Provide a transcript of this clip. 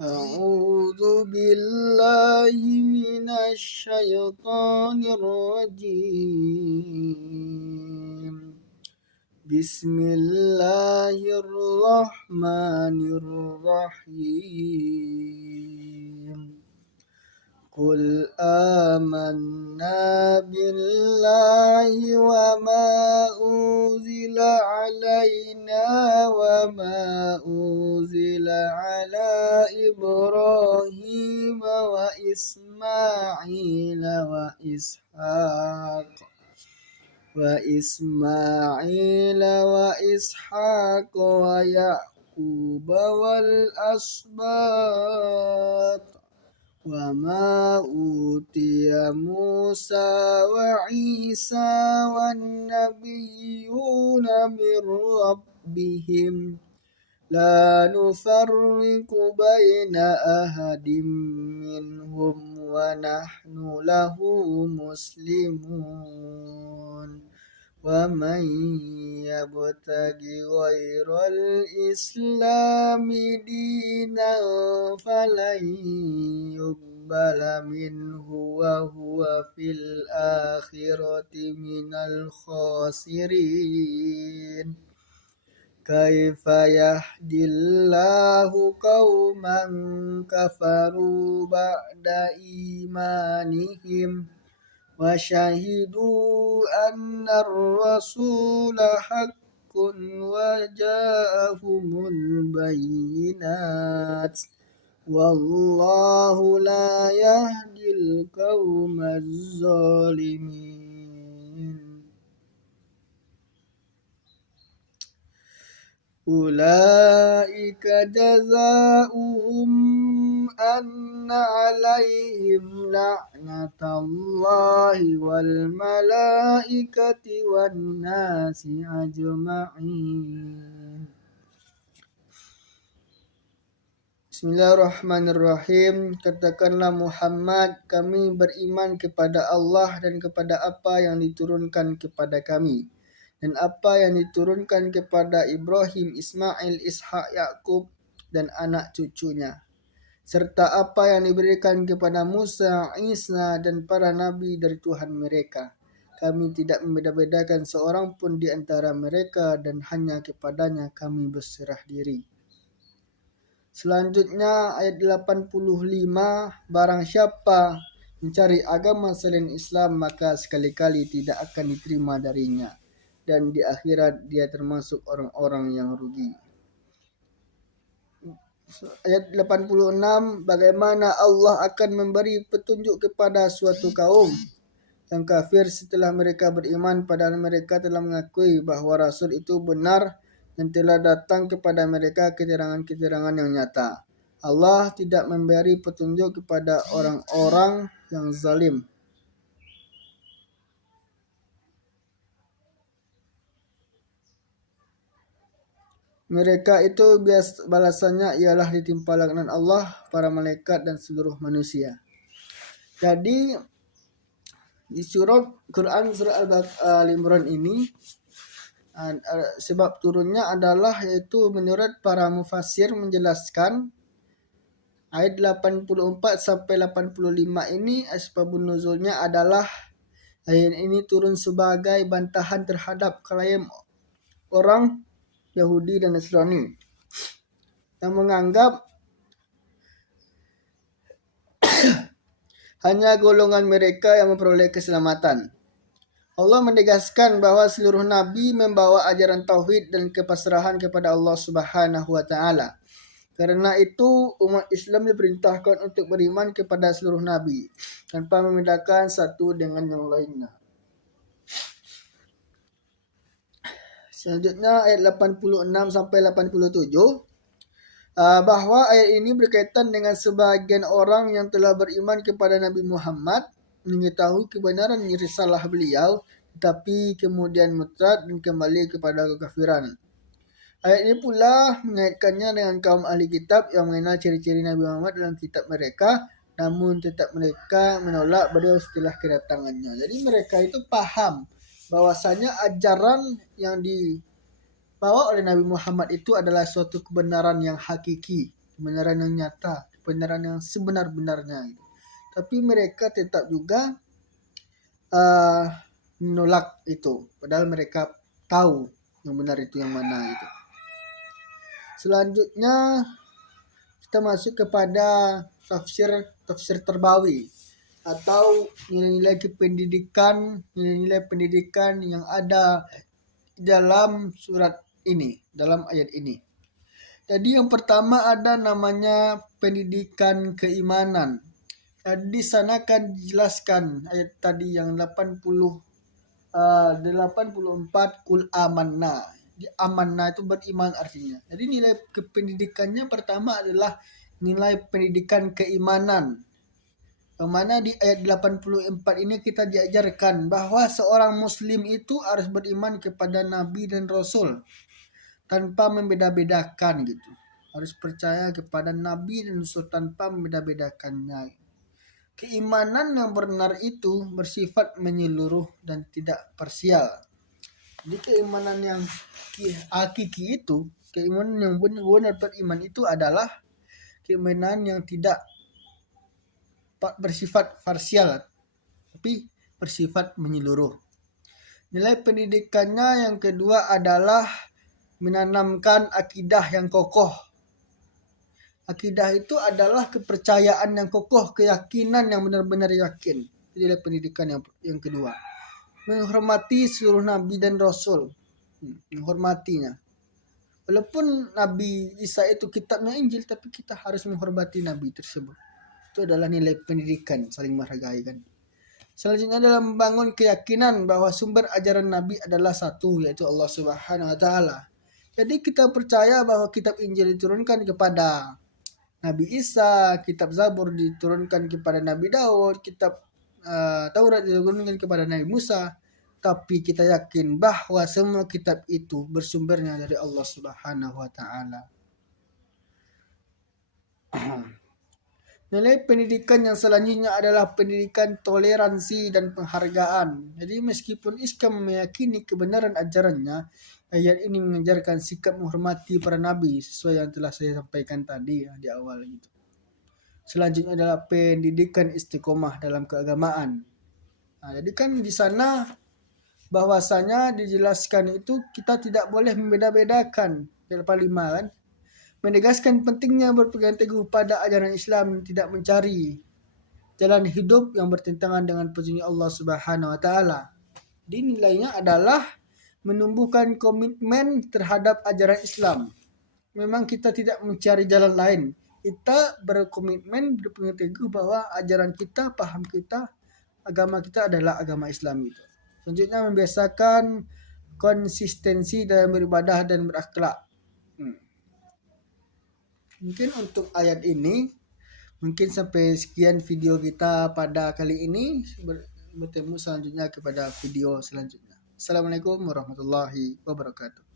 أعوذ بالله من الشيطان الرجيم. بسم الله الرحمن الرحيم. قل آمنا بالله وما أنزل علينا وما أنزل على إبراهيم وإسماعيل وإسحاق ويعقوب والأسباط وما أوتي موسى وعيسى والنبيون من ربهم لا نفرق بين أحد منهم ونحن له مسلمون ومن يبتغ غير الإسلام دينا فلن يقبل منه وهو في الآخرة من الخاسرين كيف يهدي الله قوما كفروا بعد إيمانهم وشهدوا أن الرسول حق وجاءهم البينات والله لا يهدي القوم الظالمين أولئك جزاؤهم أن عليهم لعنة الله والملائكة والناس أجمعين. Bismillahirrahmanirrahim. Katakanlah Muhammad, kami beriman kepada Allah dan kepada apa yang diturunkan kepada kami dan apa yang diturunkan kepada Ibrahim, Ismail, Ishak, Yakub dan anak cucunya, serta apa yang diberikan kepada Musa, Isa dan para nabi dari Tuhan mereka. Kami tidak membeda-bedakan seorang pun di antara mereka dan hanya kepadanya kami berserah diri. Selanjutnya ayat 85, barang siapa mencari agama selain Islam maka sekali-kali tidak akan diterima darinya dan di akhirat dia termasuk orang-orang yang rugi. Ayat 86, bagaimana Allah akan memberi petunjuk kepada suatu kaum yang kafir setelah mereka beriman padahal mereka telah mengakui bahwa Rasul itu benar dan telah datang kepada mereka keterangan-keterangan yang nyata. Allah tidak memberi petunjuk kepada orang-orang yang zalim. Mereka itu balasannya ialah ditimpa laknat Allah, para malaikat dan seluruh manusia. Jadi di Quran surah Al-Imran ini sebab turunnya adalah yaitu menurut para mufassir menjelaskan ayat 84 sampai 85 ini asbabun nuzulnya adalah ayat ini turun sebagai bantahan terhadap klaim orang Yahudi dan Nasrani yang menganggap hanya golongan mereka yang memperoleh keselamatan. Allah menegaskan bahwa seluruh nabi membawa ajaran tauhid dan kepasrahan kepada Allah Subhanahu wa taala. Karena itu umat Islam diperintahkan untuk beriman kepada seluruh nabi tanpa membedakan satu dengan yang lainnya. Selanjutnya ayat 86 sampai 87 bahwa ayat ini berkaitan dengan sebagian orang yang telah beriman kepada Nabi Muhammad, mengetahui kebenaran risalah beliau, tetapi kemudian murtad dan kembali kepada kekafiran. Ayat ini pula mengaitkannya dengan kaum ahli kitab yang mengenal ciri-ciri Nabi Muhammad dalam kitab mereka, namun tetap mereka menolak beliau setelah kedatangannya. Jadi mereka itu paham bahwasanya ajaran yang dibawa oleh Nabi Muhammad itu adalah suatu kebenaran yang hakiki, kebenaran yang nyata, kebenaran yang sebenar-benarnya gitu. Tapi mereka tetap juga menolak itu, padahal mereka tahu yang benar itu yang mana gitu. Selanjutnya kita masuk kepada tafsir Terbawi atau nilai-nilai pendidikan yang ada dalam surat ini, dalam ayat ini. Jadi yang pertama ada namanya pendidikan keimanan. Di sana kan dijelaskan ayat tadi yang 84 kul amanna. Di amanna itu beriman artinya. Jadi nilai kependidikannya pertama adalah nilai pendidikan keimanan. Yang mana di ayat 84 ini kita diajarkan bahwa seorang muslim itu harus beriman kepada nabi dan rasul tanpa membeda-bedakan gitu. Harus percaya kepada nabi dan rasul tanpa membeda-bedakannya. Keimanan yang benar itu bersifat menyeluruh dan tidak parsial. Jadi keimanan yang hakiki itu, keimanan yang benar-benar beriman itu adalah keimanan yang tidak bersifat parsial, tapi bersifat menyeluruh. Nilai pendidikannya yang kedua adalah menanamkan akidah yang kokoh. Akidah itu adalah kepercayaan yang kokoh, keyakinan yang benar-benar yakin. Nilai pendidikan yang kedua. Menghormati seluruh nabi dan rasul. Menghormatinya. Walaupun Nabi Isa itu kitabnya Injil, tapi kita harus menghormati nabi tersebut. Itu adalah nilai pendidikan, saling menghargai kan. Selanjutnya adalah membangun keyakinan bahwa sumber ajaran nabi adalah satu, yaitu Allah Subhanahu wa taala. Jadi kita percaya bahwa kitab Injil diturunkan kepada Nabi Isa, kitab Zabur diturunkan kepada Nabi Daud, kitab Taurat diturunkan kepada Nabi Musa, tapi kita yakin bahwa semua kitab itu bersumbernya dari Allah Subhanahu wa taala. Nilai pendidikan yang selanjutnya adalah pendidikan toleransi dan penghargaan. Jadi meskipun Islam meyakini kebenaran ajarannya, ayat ini mengajarkan sikap menghormati para nabi sesuai yang telah saya sampaikan tadi di awal gitu. Selanjutnya adalah pendidikan istiqomah dalam keagamaan. Jadi kan di sana bahwasanya dijelaskan itu kita tidak boleh membeda-bedakan. Yang kelima kan, menegaskan pentingnya berpegang teguh pada ajaran Islam, tidak mencari jalan hidup yang bertentangan dengan petunjuk Allah Subhanahu wa taala. Di nilainya adalah menumbuhkan komitmen terhadap ajaran Islam. Memang kita tidak mencari jalan lain. Kita berkomitmen berpegang teguh bahwa ajaran kita, paham kita, agama kita adalah agama Islam itu. Selanjutnya membiasakan konsistensi dalam beribadah dan berakhlak. Mungkin untuk ayat ini, mungkin sampai sekian video kita pada kali ini. Bertemu selanjutnya kepada video selanjutnya. Assalamualaikum warahmatullahi wabarakatuh.